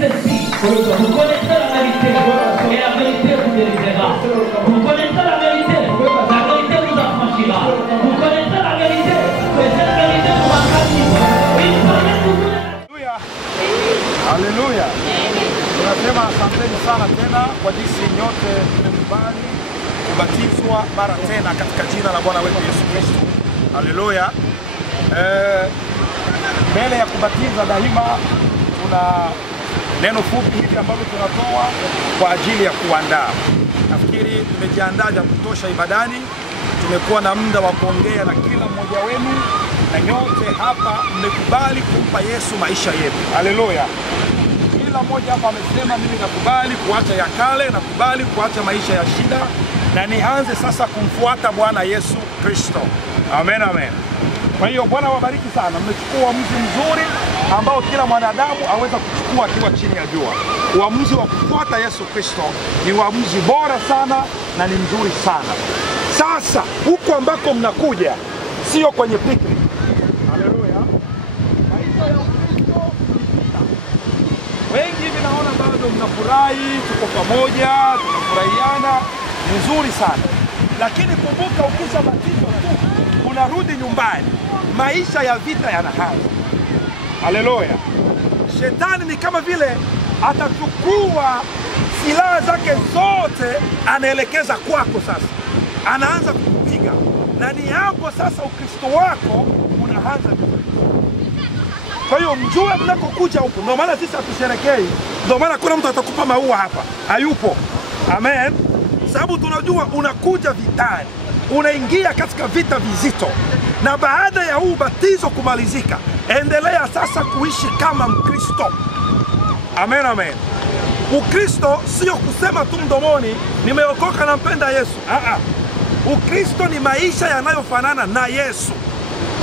ceci. Vous connaissez la vérité et la vérité vous délivrera. Vous connaissez la vérité vous affranchira. Vous connaissez la vérité et cette vérité vous rendra libre. Haleluya. Tunasema asanteni sana tena kwa jinsi nyote mmekubali kubatizwa mara tena katika jina la Bwana wetu Yesu Kristo. Haleluya. Mbele ya kubatiza daima tuna neno fupi hili ambalo tunatoa kwa ajili ya kuandaa. Nafikiri tumejiandaa vya kutosha ibadani. Tumekuwa na muda wa kuongea na kila mmoja wenu, na nyote hapa mmekubali kumpa Yesu maisha yetu. Haleluya. Kila mmoja hapa amesema mimi nakubali kuacha ya kale, nakubali kuacha maisha ya shida na nianze sasa kumfuata Bwana Yesu Kristo. Amen, amen. Kwa hiyo Bwana wabariki sana. Mmechukua uamuzi mzuri ambao kila mwanadamu aweza kuchukua akiwa chini ya jua. Uamuzi wa kufuata Yesu Kristo ni uamuzi bora sana na ni mzuri sana. Sasa huko ambako mnakuja sio kwenye picnic. Haleluya. Maisha ya Kristo ni vita. Wengi hivi naona bado mnafurahi, tuko pamoja, tunafurahiana, ni nzuri sana. Lakini kumbuka ukishabatizwa tu unarudi nyumbani, maisha ya vita yanaanza. Haleluya. Shetani ni kama vile atachukua silaha zake zote anaelekeza kwako sasa. Anaanza kukupiga. Na ni hapo sasa Ukristo wako unaanza. Kwa hiyo mjue mnakokuja huko. Ndio maana sisi hatusherekei. Ndio maana kuna mtu atakupa maua hapa. Hayupo. Amen. Sababu tunajua unakuja vitani. Unaingia katika vita vizito. Na baada ya huu batizo kumalizika, endelea sasa kuishi kama Mkristo. Amen, amen. Ukristo sio kusema tu mdomoni nimeokoka na mpenda Yesu. Ukristo ni maisha yanayofanana na Yesu.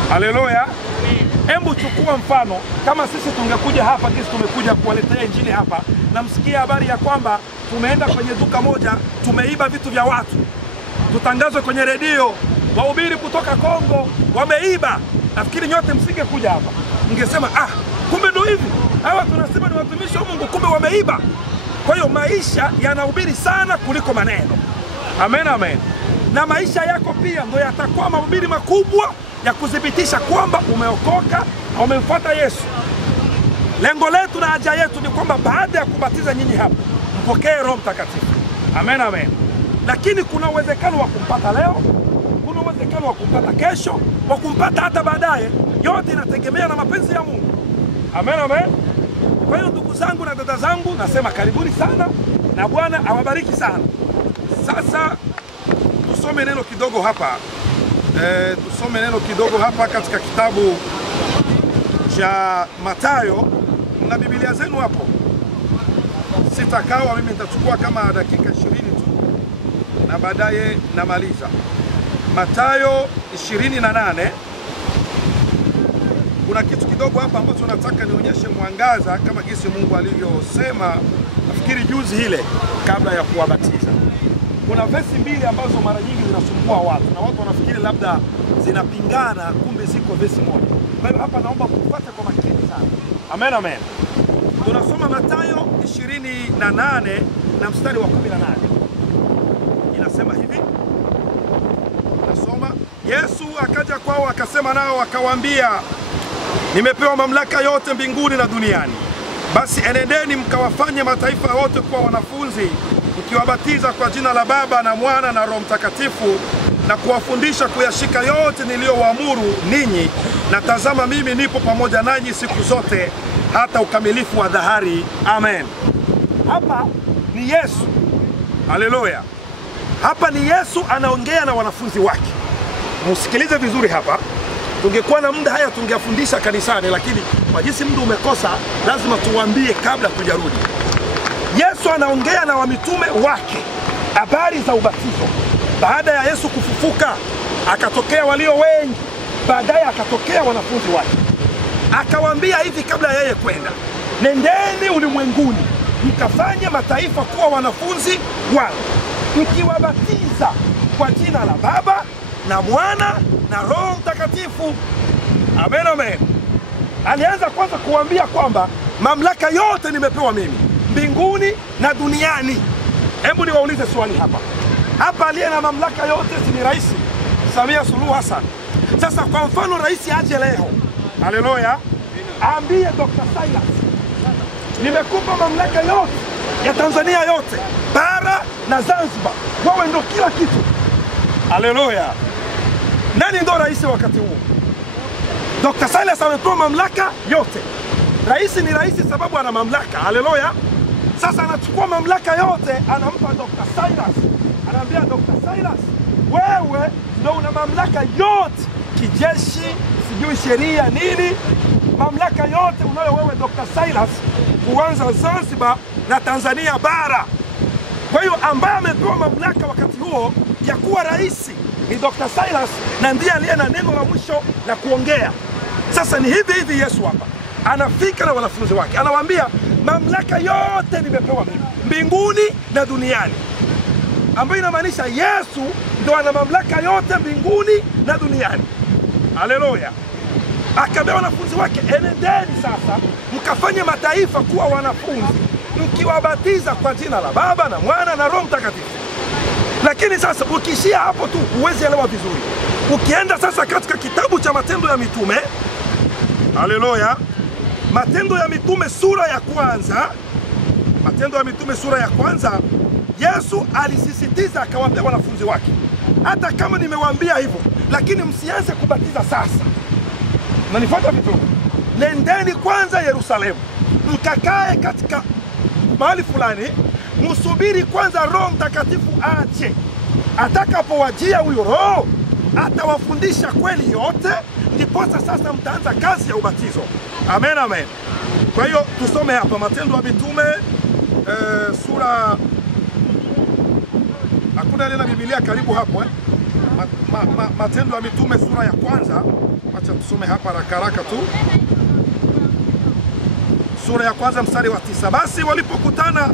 Haleluya. Hebu chukua mfano kama sisi tungekuja hapa, jinsi tumekuja kuwaletea injili hapa, na msikia habari ya kwamba tumeenda kwenye duka moja tumeiba vitu vya watu. Tutangazwe kwenye redio, wahubiri kutoka Kongo wameiba. Nafikiri nyote msingekuja hapa. Mngesema kumbe ndio hivi. Hawa tunasema ni watumishi wa Mungu, kumbe wameiba. Kwa hiyo maisha yanahubiri sana kuliko maneno. Amen, amen. Na maisha yako pia ndio yatakuwa mahubiri makubwa ya kudhibitisha kwamba umeokoka na umemfuata Yesu. Lengo letu na haja yetu ni kwamba baada ya kubatiza nyinyi hapa mpokee Roho Mtakatifu. Amen, amen. Lakini kuna uwezekano wa kumpata leo, kuna uwezekano wa kumpata kesho, wa kumpata hata baadaye. Yote inategemea na mapenzi ya Mungu. Amen, amen. Kwa hiyo ndugu zangu na dada zangu, nasema karibuni sana na Bwana awabariki sana. Sasa tusome neno kidogo hapa. Tusome neno kidogo hapa katika kitabu cha Mathayo. Mna Biblia zenu hapo? Sitakawa mimi nitachukua kama dakika 20 tu na baadaye namaliza. Mathayo 28. Kuna kitu kidogo hapa ambacho nataka nionyeshe mwangaza kama jinsi Mungu alivyosema nafikiri juzi ile kabla ya kuwabatiza. Kuna vesi mbili ambazo mara nyingi zinasumbua watu na watu wanafikiri labda zinapingana, kumbe ziko vesi moja. Kwa hiyo hapa naomba kufuata kwa makini sana. Amen, amen. Tunasoma Mathayo 28 na mstari wa 18. Inasema hivi. Nasoma, Yesu akaja kwao akasema nao akawaambia, nimepewa mamlaka yote mbinguni na duniani. Basi enendeni mkawafanye mataifa yote kuwa wanafunzi, mkiwabatiza kwa jina la Baba na Mwana na Roho Mtakatifu, na kuwafundisha kuyashika yote niliyowaamuru ninyi, na tazama mimi nipo pamoja nanyi siku zote hata ukamilifu wa dahari. Amen. Hapa ni Yesu. Haleluya. Hapa ni Yesu anaongea na wanafunzi wake. Msikilize vizuri hapa. Tungekuwa na muda haya tungefundisha kanisani, lakini kwa jinsi muda umekosa lazima tuwaambie kabla tujarudi. Yesu anaongea na wamitume wake habari za ubatizo. Baada ya Yesu kufufuka akatokea walio wengi, baadaye akatokea wanafunzi wake. Akawaambia hivi kabla yeye kwenda, nendeni ulimwenguni mkafanye mataifa kuwa wanafunzi wangu, mkiwabatiza kwa jina la Baba na Mwana na Roho Mtakatifu. Amen, amen. Alianza kwanza kuambia kwamba mamlaka yote nimepewa mimi mbinguni na duniani. Hebu niwaulize swali hapa. Hapa aliye na mamlaka yote si ni Rais Samia Suluhu Hassan. Sasa kwa mfano rais aje leo, haleluya, aambie Dr. Silas, nimekupa mamlaka yote ya Tanzania yote, bara na Zanzibar, wewe ndo kila kitu. Haleluya. Nani ndo rais wakati huo? Dr. Silas amepewa mamlaka yote. Rais ni rais sababu ana mamlaka. Haleluya. Sasa anachukua mamlaka yote anampa Dr. Silas. Anaambia Dr. Silas, wewe ndo una mamlaka yote, kijeshi, sijui sheria nini, mamlaka yote unayo wewe Dr. Silas, kuanza Zanzibar na Tanzania bara. Kwa hiyo ambaye amepewa mamlaka wakati huo ya kuwa rais ni Dr. Silas, na ndiye aliye na neno la mwisho la kuongea. Sasa ni hivi hivi Yesu hapa anafika na wanafunzi wake, anawaambia mamlaka yote nimepewa mimi mbinguni na duniani, ambayo inamaanisha Yesu ndo ana mamlaka yote mbinguni na duniani. Haleluya. Akaambia wanafunzi wake, enendeni sasa mkafanye mataifa kuwa wanafunzi, mkiwabatiza kwa jina la Baba na Mwana na Roho Mtakatifu. Lakini sasa ukishia hapo tu huwezi elewa vizuri. Ukienda sasa katika kitabu cha Matendo ya Mitume, haleluya, Matendo ya Mitume sura ya kwanza, Matendo ya Mitume sura ya kwanza, Yesu alisisitiza akawaambia wanafunzi wake, hata kama nimewaambia hivyo, lakini msianze kubatiza sasa. Mnanifuata vizuri? Nendeni kwanza Yerusalemu, mkakae katika mahali fulani, msubiri kwanza Roho Mtakatifu aje. Atakapowajia huyo Roho atawafundisha kweli yote, ndipo sasa mtaanza kazi ya ubatizo. Amen, amen. Kwa hiyo tusome hapa Matendo ya Mitume sura, hakuna ile na Biblia karibu hapo Matendo ya Mitume sura ya kwanza. Acha tusome hapa haraka tu. Sura ya kwanza mstari wa 9. Basi walipokutana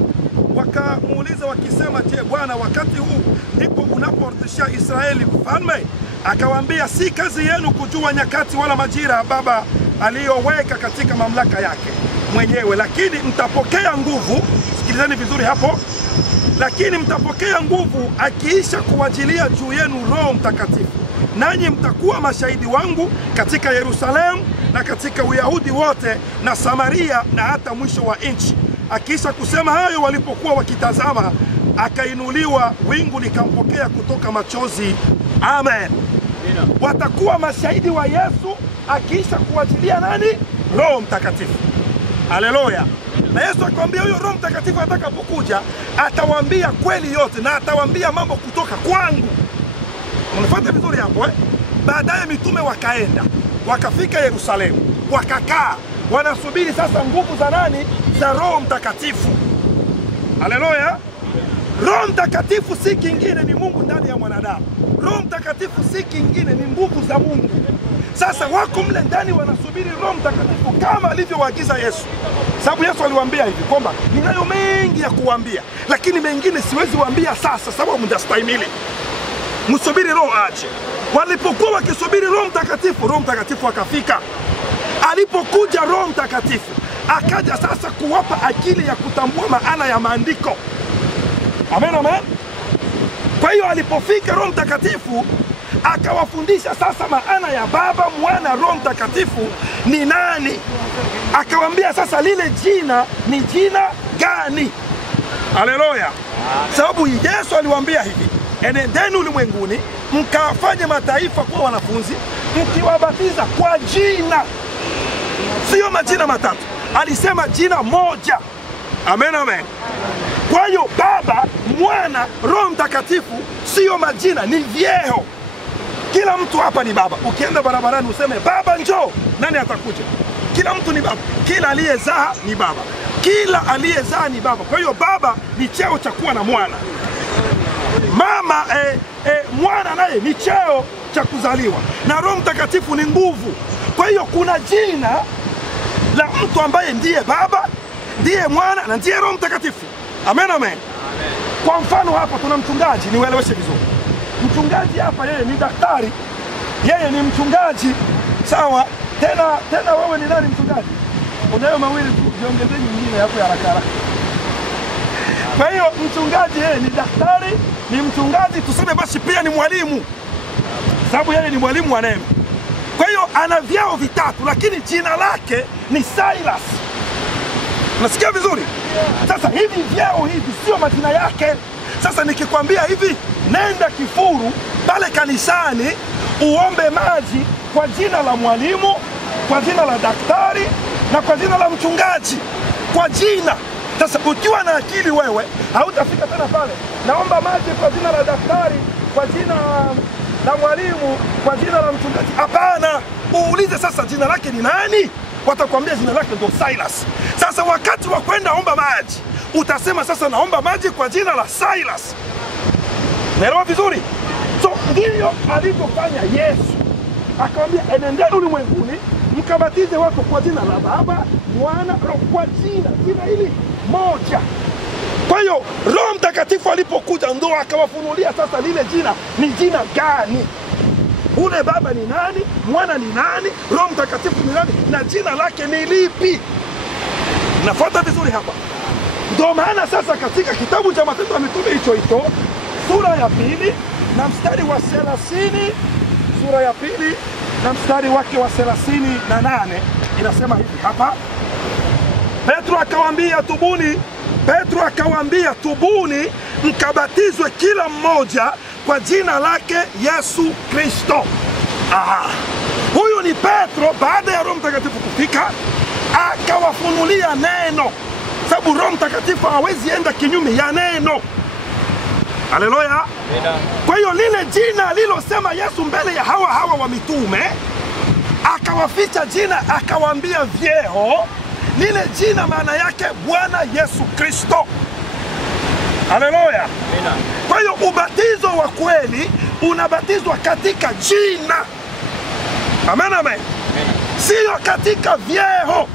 wakamuuliza wakisema, je, Bwana, wakati huu ndipo unapoordhisha Israeli mfalme? Akawaambia, si kazi yenu kujua nyakati wala majira Baba aliyoweka katika mamlaka yake mwenyewe, lakini mtapokea nguvu. Sikilizeni vizuri hapo. Lakini mtapokea nguvu akiisha kuwajilia juu yenu Roho Mtakatifu, nanyi mtakuwa mashahidi wangu katika Yerusalemu na katika Uyahudi wote na Samaria na hata mwisho wa nchi. Akiisha kusema hayo, walipokuwa wakitazama, akainuliwa, wingu likampokea kutoka machozi. Amen. Watakuwa mashahidi wa Yesu akiisha kuwajilia nani? Roho Mtakatifu. Haleluya. Na Yesu akamwambia huyo Roho Mtakatifu atakapokuja atawaambia kweli yote na atawaambia mambo kutoka kwangu. Mnafuata vizuri hapo eh? Baadaye mitume wakaenda, wakafika Yerusalemu, wakakaa, wanasubiri sasa nguvu za nani? Za Roho Mtakatifu. Haleluya. Roho Mtakatifu si kingine, ni Mungu ndani ya mwanadamu. Roho Mtakatifu si kingine, ni nguvu za Mungu. Sasa wako mle ndani wanasubiri Roho Mtakatifu kama alivyowaagiza Yesu. Sababu Yesu aliwaambia hivi kwamba ninayo mengi ya kuwaambia, lakini mengine siwezi waambia sasa sababu mtastahimili. Msubiri Roho aje. Walipokuwa wakisubiri Roho Mtakatifu, Roho Mtakatifu akafika. Alipokuja Roho Mtakatifu, akaja sasa kuwapa akili ya kutambua maana ya maandiko. Amen, amen. Kwa hiyo alipofika Roho Mtakatifu, akawafundisha sasa maana ya Baba, Mwana, Roho Mtakatifu ni nani. Akawaambia sasa lile jina ni jina gani. Haleluya. Sababu Yesu aliwaambia hivi, enendeni ulimwenguni mkafanye mataifa kuwa wanafunzi, mkiwabatiza kwa jina. Sio majina matatu, alisema jina moja. Amen, amen. Kwa hiyo Baba, Mwana, Roho Mtakatifu sio majina, ni vyeo. Kila mtu hapa ni baba. Ukienda barabarani useme baba njoo, nani atakuja? Kila mtu ni baba. Kila aliyezaa ni baba. Kila aliyezaa ni baba. Kwa hiyo baba ni cheo cha kuwa na mwana. Mama mwana naye ni cheo cha kuzaliwa. Na Roho Mtakatifu ni nguvu. Kwa hiyo kuna jina la mtu ambaye ndiye baba, ndiye mwana na ndiye Roho Mtakatifu. Amen, amen. Kwa mfano hapa tuna mchungaji, niwaeleweshe vizuri. Mchungaji hapa yeye ni daktari, yeye ni mchungaji, sawa? Tena wewe ni nani mchungaji? Unayo mawili tu, jiongeze nyingine hapo ya haraka. Kwa hiyo mchungaji yeye ni daktari, ni mchungaji, tuseme basi pia ni mwalimu. Sababu yeye ni mwalimu wa neno. Kwa hiyo ana vyao vitatu, lakini jina lake ni Silas. Nasikia vizuri? Sasa hivi vyao hivi sio majina yake. Sasa nikikwambia hivi, nenda Kifuru pale kanisani uombe maji kwa jina la mwalimu, kwa jina la daktari na kwa jina la mchungaji. Kwa jina. Sasa ukiwa na akili wewe, hautafika tena pale. Naomba maji kwa jina la daktari, kwa jina la mwalimu, kwa jina la mchungaji. Hapana, uulize sasa jina lake ni nani? Watakwambia jina lake ndio Silas. Sasa wakati wa kwenda omba maji, utasema sasa naomba maji kwa jina la Silas. Naelewa vizuri? So ndio alivyofanya Yesu. Akamwambia enendeni ulimwenguni mkabatize watu kwa jina la Baba, Mwana, Roho, kwa jina hili moja. Kwa hiyo Roho Mtakatifu alipokuja ndo akawafunulia sasa lile jina ni jina gani. Ule Baba ni nani, Mwana ni nani, Roho Mtakatifu ni nani, na jina lake ni lipi. Nafuata vizuri hapa. Ndio maana sasa katika kitabu cha Matendo ya Mitume hicho sura ya 2 na mstari wa 30, sura ya 2 na mstari wake wa 38 inasema hivi hapa. Petro akawaambia tubuni mkabatizwe kila mmoja kwa jina lake Yesu Kristo. Huyu ni Petro baada ya Roho Mtakatifu kufika akawafunulia neno. Sababu Roho Mtakatifu hawezi enda kinyume ya neno. Haleluya. Kwa hiyo lile jina alilosema Yesu mbele ya hawa wa mitume, akawaficha jina, akawaambia vyeo. Lile jina maana yake Bwana Yesu Kristo. Haleluya. Kwa hiyo ubatizo wa kweli unabatizwa katika jina. Amen, amen. Sio katika vyeo.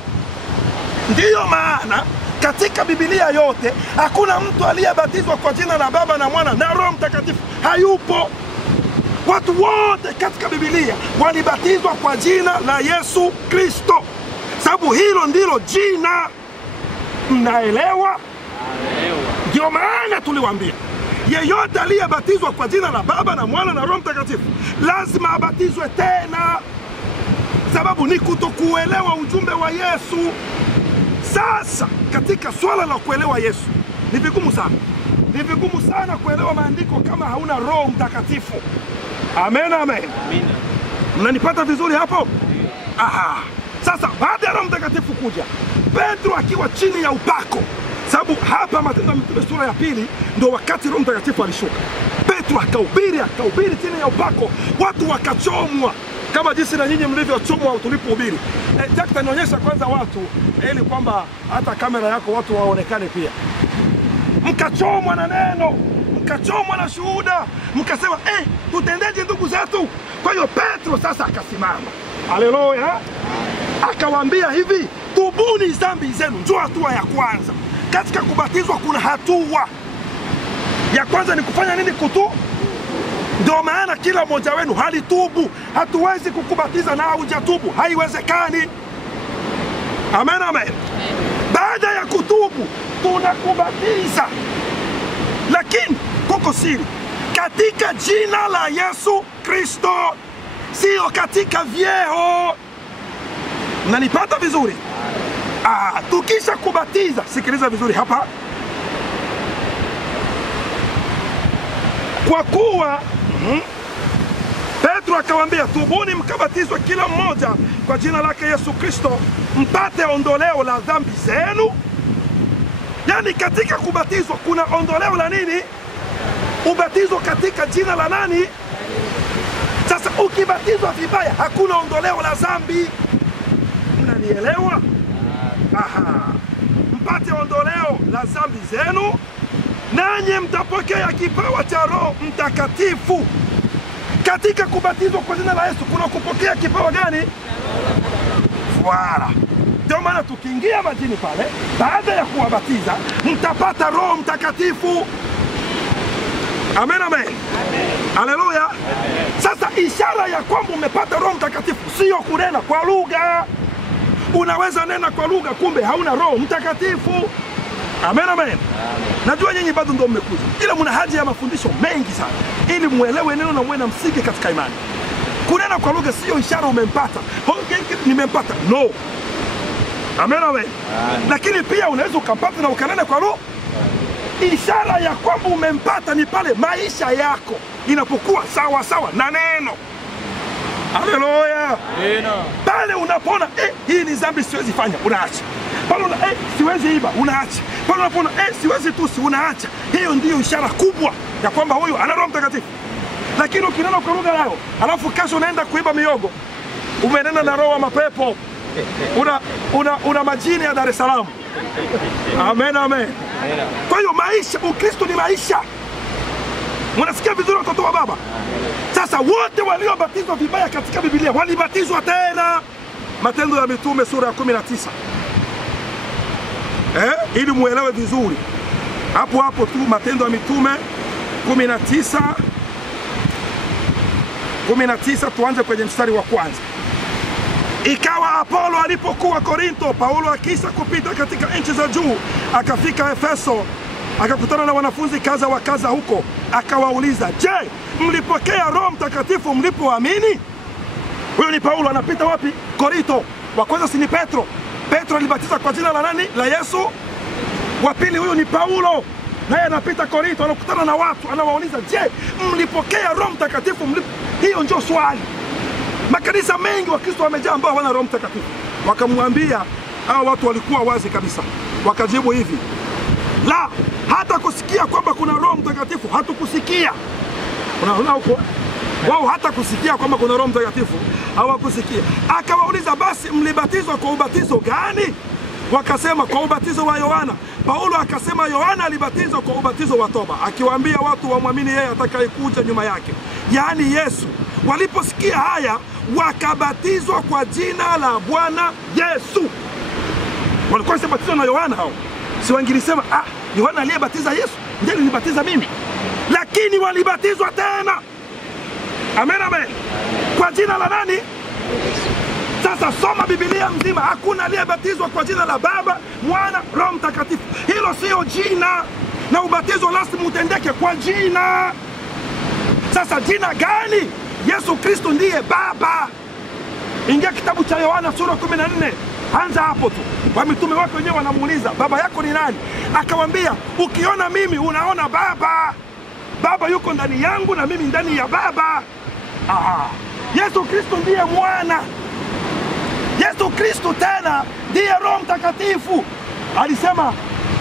Ndiyo maana katika Biblia yote hakuna mtu aliyebatizwa kwa jina la Baba na Mwana na Roho Mtakatifu. Hayupo. Watu wote katika Biblia walibatizwa kwa jina la Yesu Kristo. Sababu hilo ndilo jina. Mnaelewa? Ndio maana tuliwaambia yeyote aliyebatizwa kwa jina la Baba na Mwana na Roho Mtakatifu lazima abatizwe tena. Sababu ni kutokuelewa ujumbe wa Yesu. Sasa katika swala la kuelewa Yesu ni vigumu sana. Ni vigumu sana kuelewa maandiko kama hauna Roho Mtakatifu. Amen, amen. Mnanipata vizuri hapo? Sasa baada ya Roho Mtakatifu kuja, Petro akiwa chini ya upako. Sababu hapa Matendo ya Mitume sura ya 2 ndio wakati Roho Mtakatifu alishuka. Petro akahubiri chini ya upako. Watu wakachomwa kama jinsi na nyinyi mlivyochomwa tulipohubiri. Jack, nionyesha kwanza watu ili kwamba hata kamera yako watu waonekane pia. Mkachomwa na neno, mkachomwa na shuhuda, mkasema tutendeje ndugu zetu? Kwa hiyo Petro sasa akasimama. Haleluya. Akawaambia hivi, tubuni dhambi zenu. Ndio hatua ya kwanza. Katika kubatizwa kuna hatua. Ya kwanza ni kufanya nini? Ndio maana kila mmoja wenu halitubu. Hatuwezi kukubatiza na hujatubu. Haiwezekani. Amen, amen. Baada ya kutubu tunakubatiza. Lakini kuko siri. Katika jina la Yesu Kristo. Sio katika vyeo. Mnanipata vizuri? Tukisha kubatiza, sikiliza vizuri hapa. Kwa kuwa Petro akawaambia tubuni mkabatizwe kila mmoja kwa jina lake Yesu Kristo mpate ondoleo la dhambi zenu. Yani katika kubatizwa kuna ondoleo la nini? Ubatizo katika jina la nani? Sasa ukibatizwa vibaya hakuna ondoleo la dhambi. Mnanielewa? Mpate ondoleo la dhambi zenu, nanyi mtapokea kipawa cha Roho Mtakatifu. Katika kubatizwa kwa jina la Yesu kuna kupokea kipawa gani? Wala. Ndio maana tukiingia majini pale, baada ya kuwabatiza, mtapata Roho Mtakatifu. Amen, amen. Haleluya. Sasa ishara ya kwamba umepata Roho Mtakatifu sio kunena kwa lugha. Unaweza nena kwa lugha kumbe hauna Roho Mtakatifu. Amen, amen. Najua nyinyi bado ndio mmekuja, ila mna haja ya mafundisho mengi sana ili muelewe neno na muwe na msingi katika imani. Kunena kwa lugha sio ishara umempata. Nimempata. No. Amen, amen. Lakini pia unaweza ukampata na ukanena kwa lugha. Ishara ya kwamba umempata ni pale maisha yako inapokuwa sawa sawa na neno. Haleluya. Pale unapona hii ni dhambi siwezi fanya, unaacha. Pale siwezi iba, unaacha. Pale unapona siwezi tusi, unaacha. Hiyo ndiyo ishara kubwa ya kwamba huyu ana Roho Mtakatifu. Lakini ukinena kwa lugha yao, alafu kesho unaenda kuiba miogo, umenena na roho wa mapepo, una majini ya Dar es Salaam. Amen, amen. Kwa hiyo maisha, Ukristo ni maisha. Mnasikia vizuri watoto wa baba? Sasa wote waliobatizwa vibaya katika Biblia walibatizwa tena. Matendo ya Mitume sura ya 19. Ili muelewe vizuri. Hapo tu Matendo ya Mitume 19 tuanze kwenye mstari wa kwanza. Ikawa Apolo alipokuwa Korinto, Paulo akisha kupita katika nchi za juu, akafika Efeso, akakutana na wanafunzi kaza wa kaza huko, akawauliza, "Je, mlipokea Roho Mtakatifu mlipoamini?" Huyo ni Paulo anapita wapi? Korinto. Wa kwanza si ni Petro. Petro alibatiza kwa jina la nani? La Yesu. Wa pili huyo ni Paulo. Naye anapita Korinto, anakutana na watu, anawauliza, "Je, mlipokea Roho Mtakatifu Hiyo ndio swali. Makanisa mengi wa Kristo wamejaa ambao hawana Roho Mtakatifu. Wakamwambia, hao watu walikuwa wazi kabisa. Wakajibu hivi, "La, hata kusikia kwamba kuna Roho Mtakatifu hatukusikia." Unaona huko? Wao hata kusikia kwamba kuna Roho Mtakatifu hawakusikia. Akawauliza, "Basi mlibatizwa kwa ubatizo gani?" Wakasema, "Kwa ubatizo wa Yohana." Paulo akasema, "Yohana alibatizwa kwa ubatizo wa toba, akiwaambia watu wamwamini yeye atakayekuja nyuma yake, yaani Yesu." Waliposikia haya, wakabatizwa kwa jina la Bwana Yesu. Walikuwa wamebatizwa na Yohana hao. Si wangilisema, Yohana aliyebatiza Yesu ndiye alinibatiza mimi. Lakini walibatizwa tena. Amen, amen. Kwa jina la nani? Sasa soma Biblia mzima, hakuna aliyebatizwa kwa jina la Baba, Mwana, Roho Mtakatifu. Hilo sio jina. Na ubatizo lazima utendeke kwa jina. Sasa jina gani? Yesu Kristo ndiye Baba. Ingia kitabu cha Yohana sura 14. Anza hapo tu. Wamitume wake wenyewe wanamuuliza, "Baba yako ni nani?" Akawambia, "Ukiona mimi unaona Baba. Baba yuko ndani yangu na mimi ndani ya Baba." Yesu Kristo ndiye Mwana. Yesu Kristo tena ndiye Roho Mtakatifu. Alisema,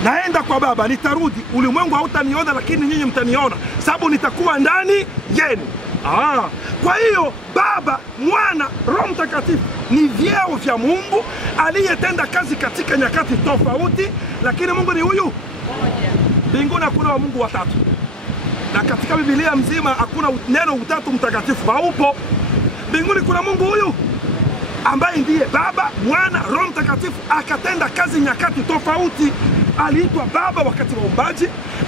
"Naenda kwa Baba, nitarudi. Ulimwengu hautaniona lakini nyinyi mtaniona, sababu nitakuwa ndani yenu." Kwa hiyo Baba, Mwana, Roho Mtakatifu ni vyeo vya Mungu aliyetenda kazi katika nyakati tofauti, lakini Mungu ni huyu. Mbinguni hakuna wa Mungu watatu. Na katika Biblia mzima hakuna neno utatu mtakatifu, haupo. Mbinguni kuna Mungu huyu ambaye ndiye Baba, Mwana, Roho Mtakatifu, akatenda kazi nyakati tofauti. Aliitwa Baba wakati wa uumbaji,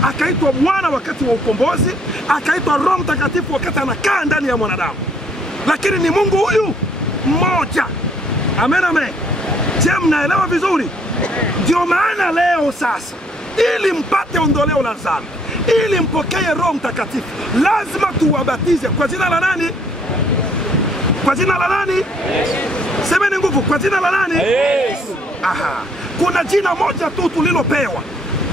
akaitwa Mwana wakati wa ukombozi, akaitwa Roho Mtakatifu wakati anakaa ndani ya mwanadamu. Lakini ni Mungu huyu mmoja. Amen, amen. Je, mnaelewa vizuri? Ndio maana leo sasa, ili mpate ondoleo la dhambi, ili mpokee Roho Mtakatifu, lazima tuwabatize kwa jina la nani? Kwa jina la nani? Semeni nguvu, kwa jina la nani? Yesu. Kuna jina moja tu tulilopewa.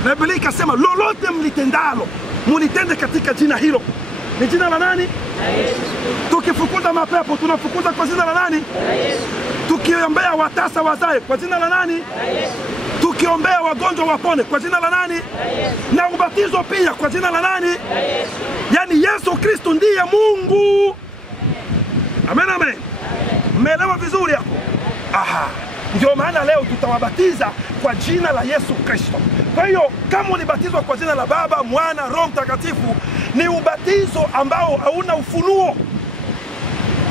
Na Biblia ikasema, "Lolote mlitendalo, mulitende katika jina hilo." Ni jina la nani? Yesu. Tukifukuza mapepo, tunafukuza kwa jina la nani? Yesu. Tukiombea watasa wazae, kwa jina la nani? Yesu. Tukiombea wagonjwa wapone, kwa jina la nani? Yesu. Na ubatizo pia kwa jina la nani? Yesu. Yaani Yesu Kristo ndiye Mungu. Amen, amen. Mmeelewa vizuri hapo? Ndio maana leo tutawabatiza kwa jina la Yesu Kristo. Kwa hiyo kama ulibatizwa kwa jina la Baba, Mwana, Roho Mtakatifu, ni ubatizo ambao hauna ufunuo.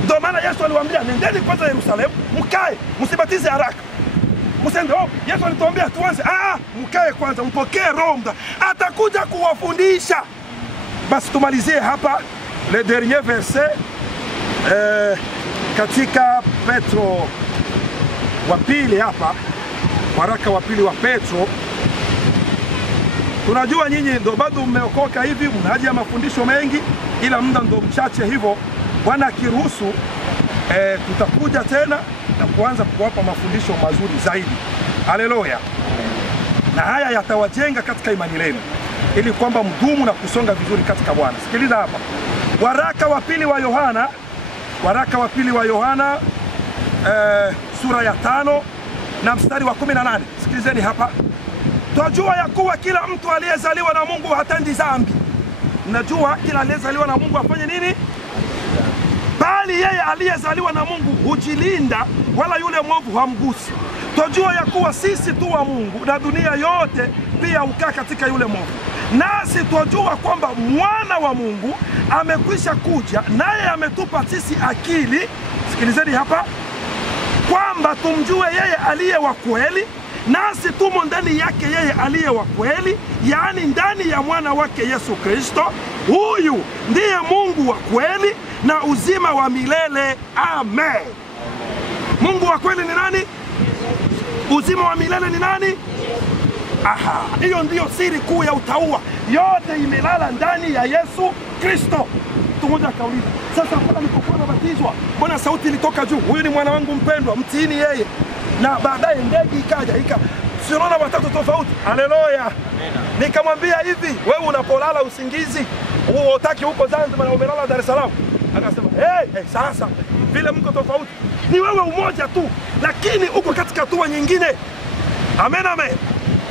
Ndio maana Yesu aliwaambia, "Nendeni kwanza Yerusalemu, mkae, msibatize haraka." Msende, Yesu alituambia tuanze, mkae kwanza, mpokee Roho Mtakatifu. Atakuja kuwafundisha. Basi tumalizie hapa le dernier verset katika Petro wa pili hapa, waraka wa pili wa Petro. Tunajua nyinyi ndo bado mmeokoka hivi, mnaja mafundisho mengi, ila muda ndo mchache hivyo. Bwana akiruhusu tutakuja tena na kuanza kuwapa mafundisho mazuri zaidi. Haleluya. Na haya yatawajenga katika imani lenu ili kwamba mdumu na kusonga vizuri katika Bwana. Sikiliza hapa. Waraka wa pili wa Yohana, waraka wa pili wa Yohana sura ya 5 na mstari wa 18. Sikilizeni hapa. Twajua ya kuwa kila mtu aliyezaliwa na Mungu hatendi dhambi. Mnajua kila aliyezaliwa na Mungu afanye nini? Bali yeye aliyezaliwa na Mungu hujilinda, wala yule mwovu hamgusi. Twajua ya kuwa sisi tu wa Mungu na dunia yote pia hukaa katika yule mwovu. Nasi twajua kwamba mwana wa Mungu amekwisha kuja, naye ametupa sisi akili. Sikilizeni hapa. Kwamba tumjue yeye aliye wa kweli, nasi tumo ndani yake yeye aliye wa kweli, yaani ndani ya mwana wake Yesu Kristo. Huyu ndiye Mungu wa kweli na uzima wa milele. Amen. Mungu wa kweli ni nani? Uzima wa milele ni nani? Aha, hiyo ndiyo siri kuu ya utauwa. Yote imelala ndani ya Yesu Kristo. Mtu mmoja akauliza, sasa mbona nilipokuwa nabatizwa, mbona sauti ilitoka juu, huyu ni mwana wangu mpendwa, mtiini yeye? Na baadaye ndege ikaja, siona watatu tofauti. Haleluya. Nikamwambia hivi, wewe unapolala usingizi, unataki huko Zanzibar na umelala Dar es Salaam? Akasema, sasa vile mko tofauti. Ni wewe umoja tu, lakini uko katika hatua nyingine. Amen, amen.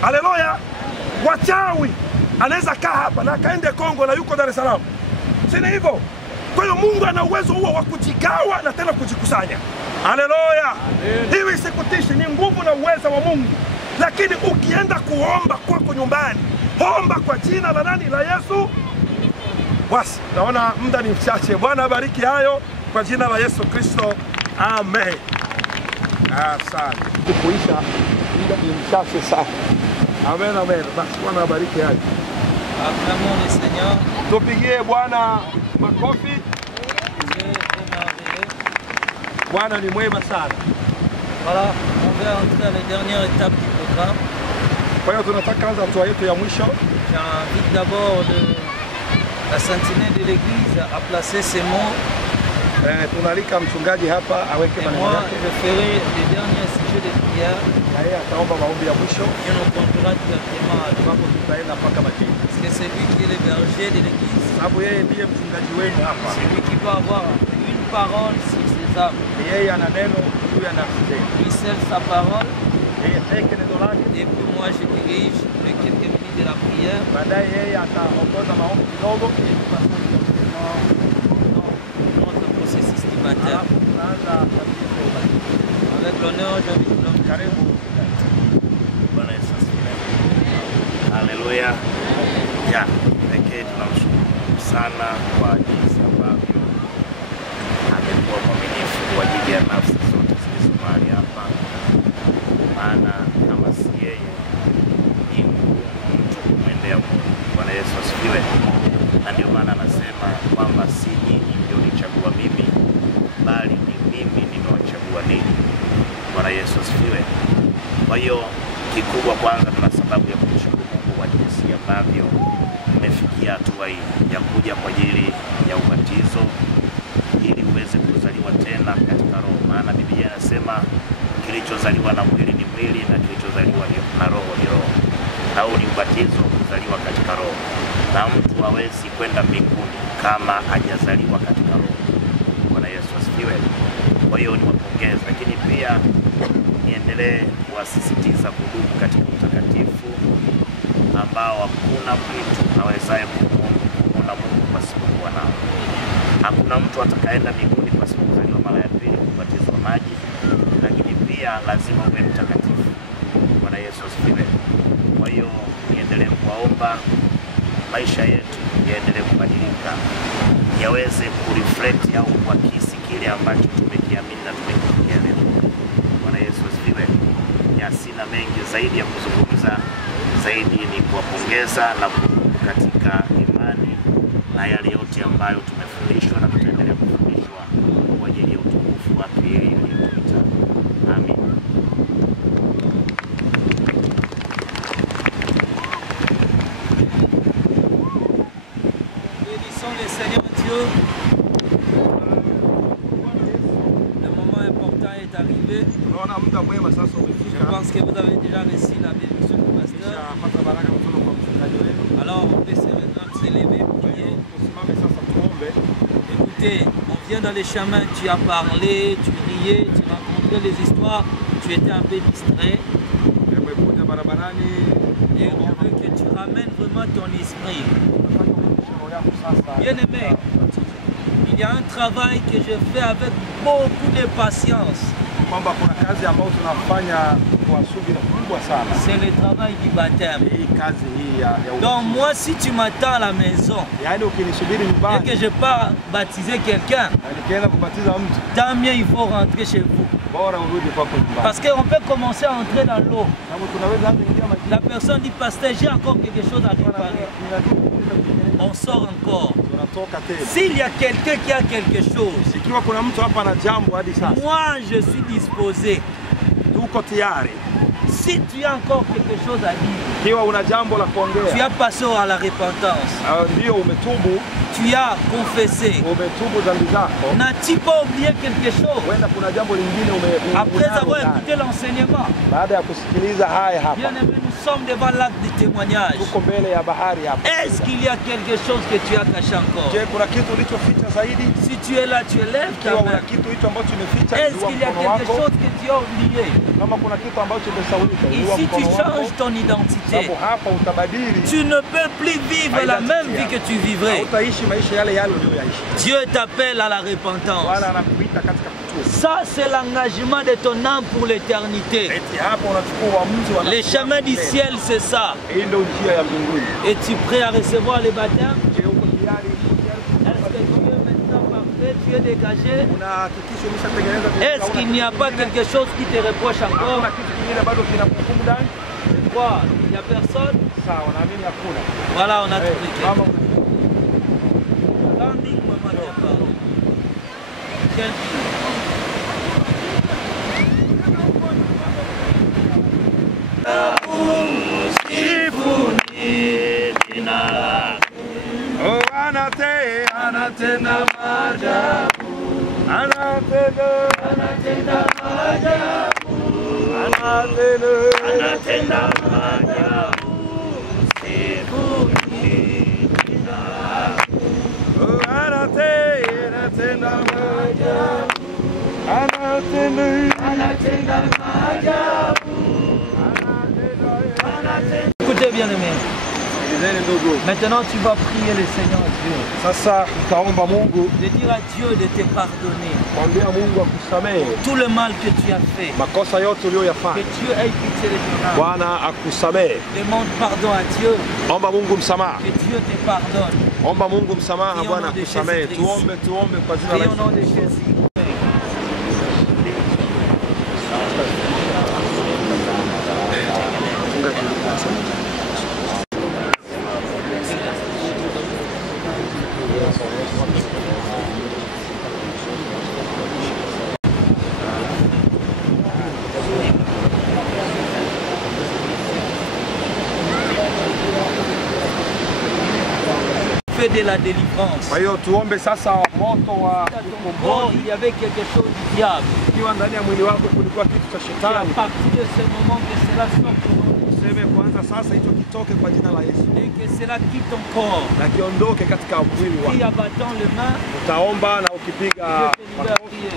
Haleluya. Wachawi anaweza kaa hapa na kaende Kongo na yuko Dar es Salaam. Sina hivyo. Kwa hiyo Mungu ana uwezo huo wa kujigawa na tena kujikusanya. Haleluya. Hivi sikutishi, ni nguvu na uwezo wa Mungu. Lakini ukienda kuomba kwako nyumbani, omba kwa jina la nani? La Yesu. Basi, naona muda ni mchache. Bwana abariki hayo kwa jina la Yesu Kristo. Amen. Asante. Kuisha muda ni mchache sana. Amen, amen. Basi Bwana abariki hayo. Acclamons le Seigneur. Tupigie Bwana makofi. Dieu est merveilleux. Bwana ni mwema sana. Voilà, on va entrer à la dernière étape du programme. Kwa hiyo tunataka anza hatua yetu ya mwisho. J'invite d'abord la sentinelle de l'église à placer ses mots. Tunalika mchungaji hapa aweke maneno Moi, yake. je ferai les derniers sujets de prière. Na yeye ataomba maombi ya mwisho. Et on comptera directement à Dieu. Ambapo tutaenda mpaka Makeni. Parce que c'est lui qui est le berger de l'église. Sababu yeye ndiye mchungaji wenu hapa. C'est lui qui doit avoir une parole sur ses âmes. Yeye ana neno juu ya nafsi zetu. Lui seul sa parole. Yeye peke neno lake. Et puis moi, je dirige les quelques minutes de la prière. Baadaye yeye ataongoza maombi kidogo. Et nous passons directement dans notre processus du baptême. Tunaanza kabisa ubatizo. Avec l'honneur, je vous donne Karibu. Bwana Yesu asifiwe. Haleluya. Ya, pekee tunamshukuru sana kwa jinsi ambavyo amekuwa mwaminifu kwa ajili ya nafsi zote zilizo mahali hapa. Maana kama si yeye ni ngumu mtu kumwendea Mungu. Bwana Yesu asifiwe. Na ndio maana anasema kwamba si nyinyi ndio nichagua mimi, bali ni mimi nimewachagua ninyi. Bwana Yesu asifiwe. Kwa hiyo kikubwa kwanza tuna sababu ya kumshukuru Mungu kwa jinsi ambavyo mmefikia hatua hii ya kuja kwa ajili ya ubatizo ili uweze kuzaliwa tena katika roho. Maana Biblia inasema kilichozaliwa na mwili ni mwili na kilichozaliwa na roho ni roho. Na huu ni ubatizo, kuzaliwa katika roho. Na mtu hawezi kwenda mbinguni kama hajazaliwa katika roho. Bwana Yesu asifiwe. Kwa hiyo niwapongeze, lakini pia niendelee kuwasisitiza kudumu katika utakatifu ambao hakuna mtu awezaye kumwona Mungu pasipokuwa nao. Hakuna mtu atakaenda mbinguni pasipo kuzaliwa mara ya pili, kubatizwa maji, lakini pia lazima uwe mtakatifu. Bwana Yesu asifiwe. Kwa hiyo niendelee kuwaomba maisha yetu yaendelee kubadilika, yaweze kureflect au kuakisi kile ambacho tumekiamini na tumekipokea leo. Bwana Yesu asifiwe. Sina mengi zaidi ya kuzungumza, zaidi ni kuwapongeza na kudumu katika imani na yale yote ambayo tumefundishwa na tutaendelea kufundishwa kwa ajili ya utukufu wake yeye aliyetuita. Amen. Bénissons le Seigneur Dieu. Le moment important est arrivé. Je pense que vous avez déjà reçu la bénédiction du pasteur. Alors on peut se lever, prier. Écoutez, on vient dans les chemins, tu as parlé, tu riais, tu racontais les histoires, tu étais un peu distrait. Et on veut que tu ramènes vraiment ton esprit. Bien aimé, il y a un travail que je fais avec beaucoup de patience. C'est le travail du baptême. Donc moi, si tu m'attends à la maison et que je pars baptiser quelqu'un, tant mieux il faut rentrer chez vous. Parce qu'on peut commencer à entrer dans l'eau. La personne dit, pasteur, j'ai encore quelque chose à préparer. On sort encore. S'il y a quelqu'un qui a quelque chose, moi je suis disposé. Si tu as encore quelque chose à dire, tu as passé à la repentance, tu as confessé, n'as-tu pas oublié quelque chose après avoir écouté l'enseignement? Bien aimé, nous sommes devant l'acte du témoignage. Est-ce qu'il y a quelque chose que tu as caché encore? Si tu es là, tu lèves ta main. Est-ce qu'il y a quelque chose que tu as oublié? Ici, tu changes ton identité. Tu ne peux plus vivre la même vie que tu vivrais. Dieu t'appelle à la repentance. Ça, c'est l'engagement de ton âme pour l'éternité. Les chemins du ciel, c'est ça. Es-tu prêt à recevoir le baptême? Est-ce que Dieu maintenant parfait, tu es dégagé? Est-ce qu'il n'y a pas quelque chose qui te reproche encore? Quoi? Il n'y a personne? Voilà, on a tout pris. Anatenda maajabu, anatenda maajabu, anatenda maajabu, sifuni jina lako. Anatenda maajabu, anatenda maajabu. Écoutez bien aimé. Maintenant tu vas prier le Seigneur Dieu. De dire à Dieu de te pardonner. Tout le mal que tu as fait. Que Dieu ait pitié de ton âme. Demande pardon à Dieu. Que Dieu te pardonne. Prions au nom de Jésus. De la délivrance. Oh, il y avait quelque chose du diable. Et à partir de ce moment que cela sorte et que cela quitte ton corps. Et abattant les mains, je te libère prier.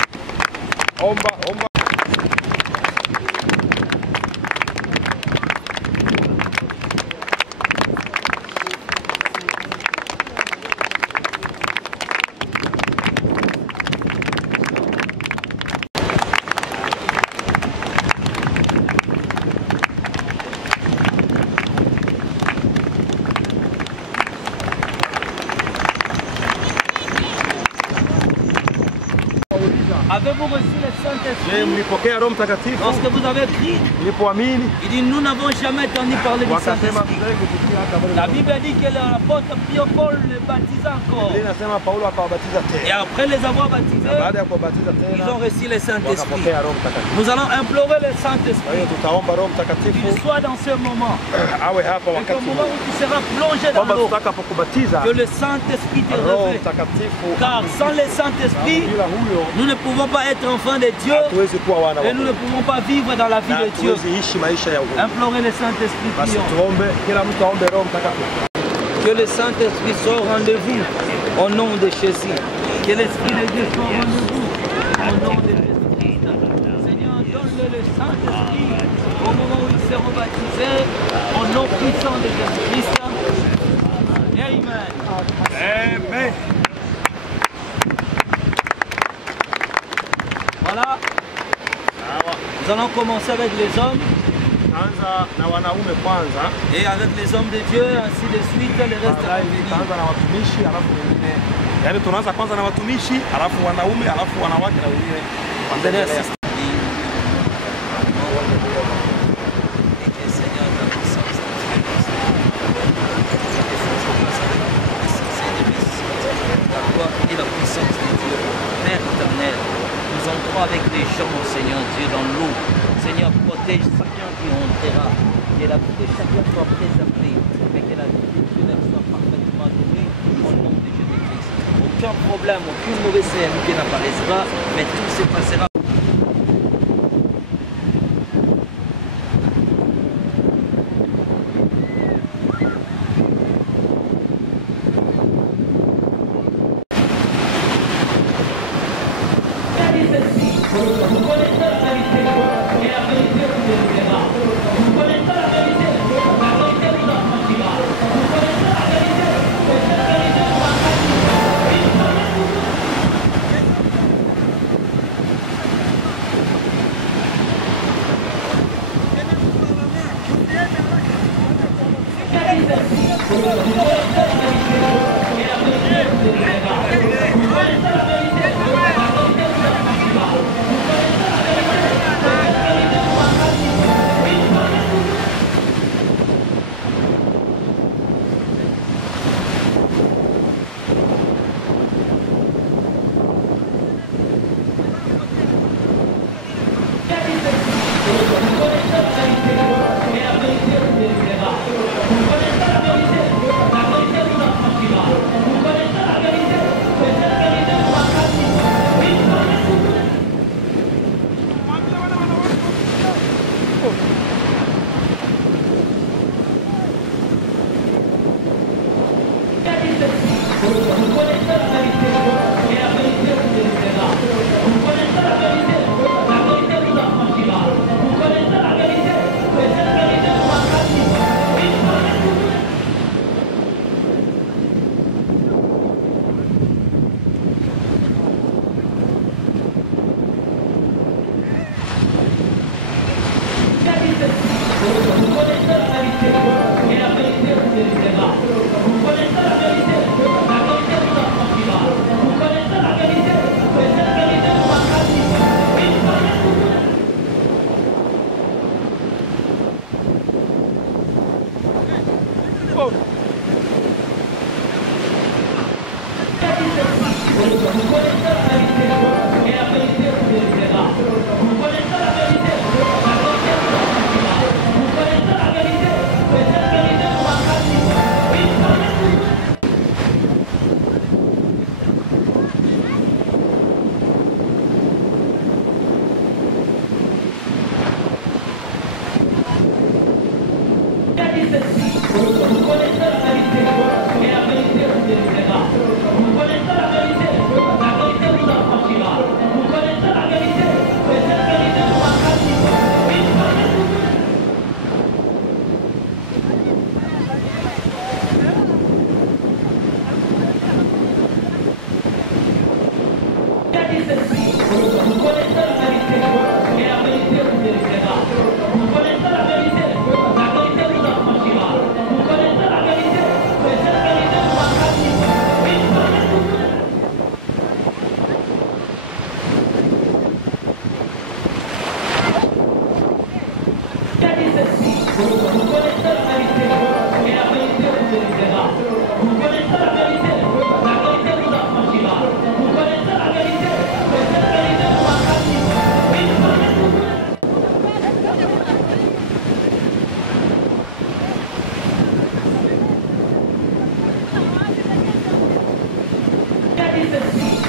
Avez-vous reçu le Saint-Esprit? Lorsque vous avez crié, il dit nous n'avons jamais entendu parler du Saint-Esprit. La Bible dit que l'apôtre Paul le baptisa encore. Et après les avoir baptisés, ils ont reçu le Saint-Esprit. Nous allons implorer le Saint-Esprit qu'il soit dans ce moment. Et qu'au moment où tu seras plongé dans l'eau, que le Saint-Esprit te révèle. Car sans le Saint-Esprit, nous ne pouvons pas être enfants de Dieu et nous ne pouvons pas vivre dans la vie de Dieu. Implorez le Saint-Esprit, prions. Que le Saint-Esprit soit au rendez-vous au nom de Jésus. Que l'Esprit de Dieu soit au rendez-vous au nom de Jésus-Christ. Seigneur, donne-le le Saint-Esprit au moment où ils seront baptisés au nom puissant de Jésus-Christ. Amen. Amen. Voilà. Nous allons commencer avec les hommes. Et avec les hommes de Dieu, ainsi de suite, le reste va yaani tunaanza kwanza na watumishi, alafu wanaume, alafu wanawake na wengine wataendelea. Et la puissance de Dieu, Père éternel, nous entrons avec les gens, Seigneur Dieu, dans l'eau. Seigneur, protège chacun qui entrera, que la vie de chacun soit préservée, mais que la vie de Dieu leur soit parfaitement donnée au nom de Jésus-Christ. Aucun problème, aucune mauvaise réalité n'apparaîtra, mais tout se passera. Vous connaissez la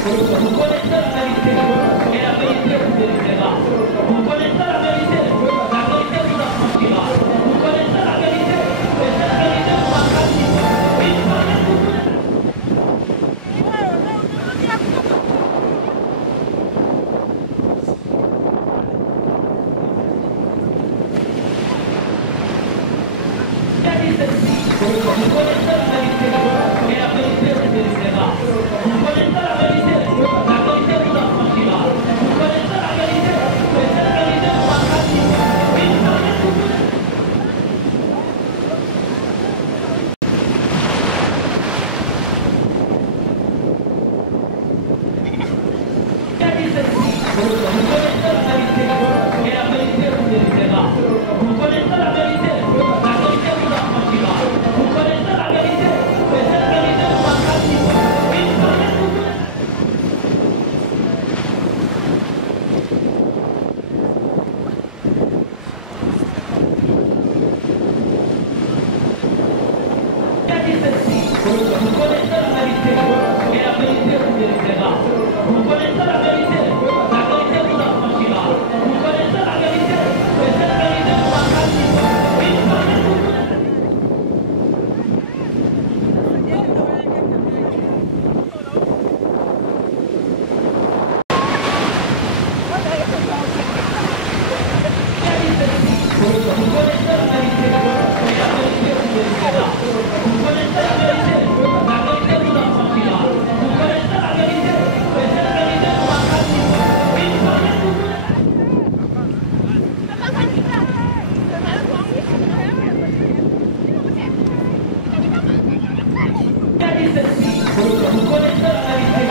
Vous connaissez la vérité, et la vérité vous délivrera. Vous connaissez la vérité vous affranchira. Vous connaissez la vérité, et cette vérité vous accomplira. Il fallait vous connaître. Vous connaissez la vérité, et la vérité vous délivrera. Vous connaissez la vérité vous affranchira. Vous connaissez la vérité, et cette vérité vous accomplira. Il fallait vous connaître. Vous connaissez la vérité, et la vérité vous délivrera. Vous connaissez la vérité vous affranchira. Vous connaissez la vérité, et cette vérité vous accomplira. Il fallait vous connaître. Vous connaissez la vérité, et la vérité vous délivrera. Vous connaissez la vérité vous affranchira. Vous connaissez la vérité, et cette vérité vous accomplira. Il fallait vous connaître. Vous connaissez la vérité, et la vérité vous délivrera. Vous connaissez la vérité vous affranchira. Vous connaissez la vérité, et cette vérité vous accomplira. Il fallait vous connaître. Vous connaissez la vérité,